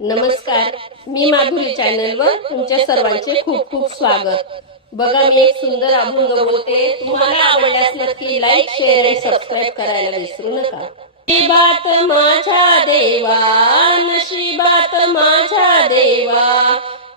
नमस्कार, मी माधुरी चॅनलवर तुमच्या सर्वांचे खूप खूप स्वागत। बघा, मी एक सुंदर अभंग बोलते। तुम्हाला आवडल्यास नक्की लाईक, शेअर आणि सबस्क्राइब करायला विसरू नका। नशिबात माझ्या देवा, नशिबात माझ्या देवा,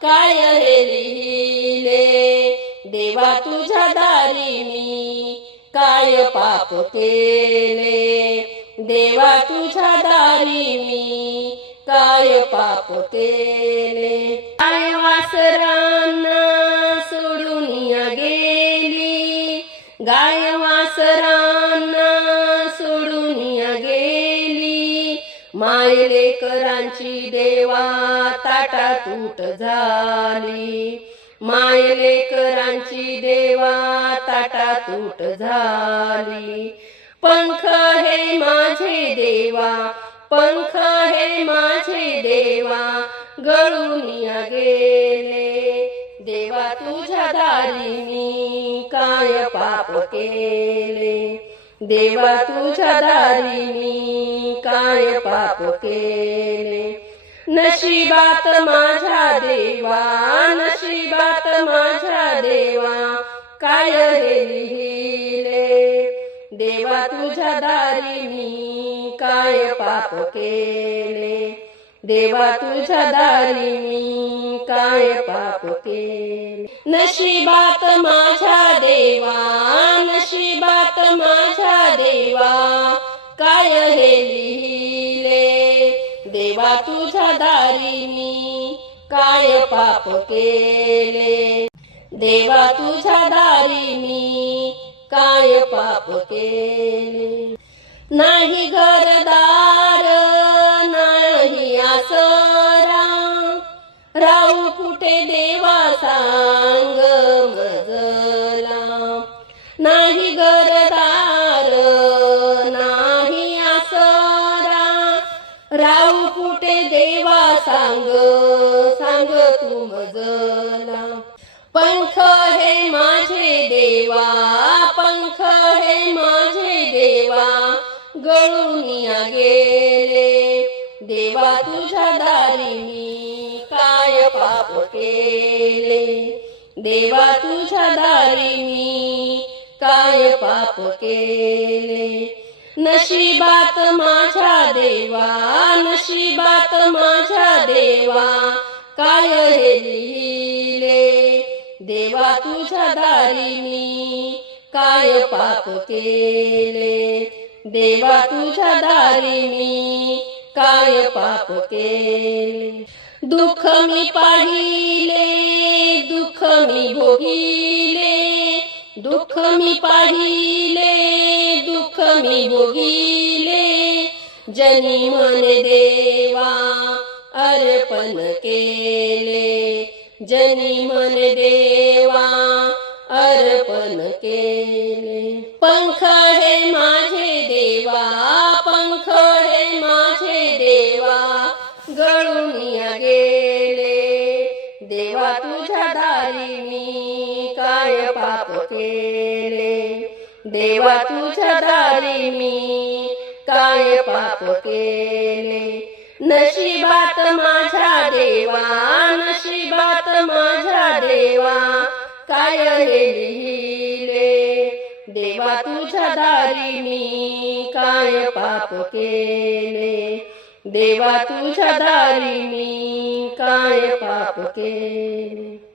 काय हे लिहिले देवा तुझ्या दारी मी, काय पाप केले देवा तुझ्या दारी मी, काय पाप केले। काय वासरांना सोडून गेली, गाय वासरांना सोडून गेली, माय लेकरांची देवा ताटातूट झाली, माय लेकरांची देवा ताटातूट झाली। पंख हे माझे देवा, पंख हे माझे देवा, गळून गेले देवा तुझ्या दारी मी, काय पाप केले देवा तुझ्या दारी मी, काय पाप केले। नशिबात माझ्या देवा, नशिबात माझ्या देवा, काय हे लिहिले देवा तुझ्या दारी मी, काय पाप केले देवा तुझ्या दारी मी, काय पाप केले। नशिबात माझ्या देवा, नशिबात माझ्या देवा, काय हे लिहिले देवा तुझ्या दारी मी, काय पाप केले देवा तुझ्या दारी मी, काय पाप केले। नाही घरदार नाही आसरा, राहू कुठे देवा सांग मजला। नाही घरदार नाही आसरा, राहू कुठे देवा सांग सांग तू मजला। पंख हे माझे देवा, पंख हे माझे देवा, गळून गेले देवा तुझ्या दारी मी, काय पाप केले देवा तुझ्या दारी मी, काय पाप केले। नशिबात माझ्या देवा, नशिबात माझ्या देवा, काय हे लिहिले देवा तुझ्या दारी मी, काय पाप केले देवा तुझ्या दारी मी, काय पाप केले। दुःख मी पाहिले, दुःख मी भोगिले, दुःख मी पाहिले, दुःख मी भोगिले, जनी मन देवा अर्पण केले, जनी मन देवा अर्पण केले। पंख हे माझे देवा, पंख हे माझे देवा, गळून गेले देवा तुझ्या दारी मी, काय पाप केले देवा तुझ्या दारी मी, काय पाप केले। नशिबात माझ्या देवा, नशिबात माझ्या देवा, काय हे लिहिले देवा तुझ्या दारी मी, काय पाप केले देवा तुझ्या दारी मी, काय पाप केले।